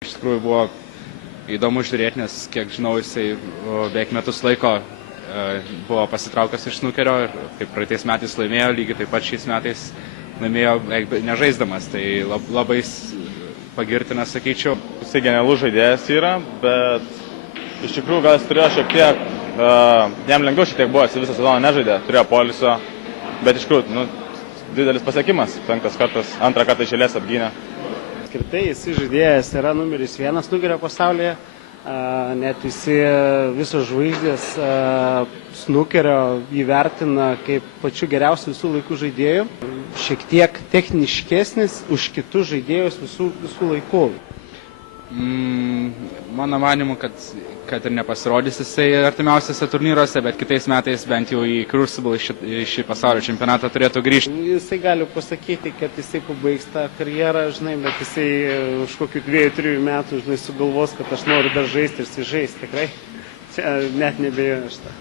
Iš tikrųjų buvo įdomu žiūrėti, nes kiek žinau, jisai beveik metus laiko buvo pasitraukęs iš snukerio ir kaip praeitais metais laimėjo, lygiai taip pat šiais metais laimėjo nežaisdamas, tai labai pagirtinas, sakyčiau. Jisai genialus žaidėjas yra, bet iš tikrųjų gal jis turėjo šiek tiek, jam lengviau šiek tiek buvo, jis visą sezoną nežaidė, turėjo poilsio, bet iš tikrųjų didelis pasiekimas, 5 kartas, 2 kartą iš eilės apgynė. Apskritai jis žaidėjas yra numeris 1 snukerio pasaulyje, net visi visos žvaigždės snukerio įvertina kaip pačiu geriausiu visų laikų žaidėjų. Šiek tiek techniškesnis už kitus žaidėjus visų laikų. Mano manimu, kad ir nepasirodys jisai artimiausiose turnyruose, bet kitais metais bent jau į Crucible šį pasaulio čempionatą turėtų grįžti. Jisai gali pasakyti, kad jisai pabaigs tą karjerą, žinai, bet jisai už kokių 2-3 metų, žinai, sugalvos, kad aš noriu dar žaisti ir jisai žais, tikrai. Čia net nebejoju aš tą.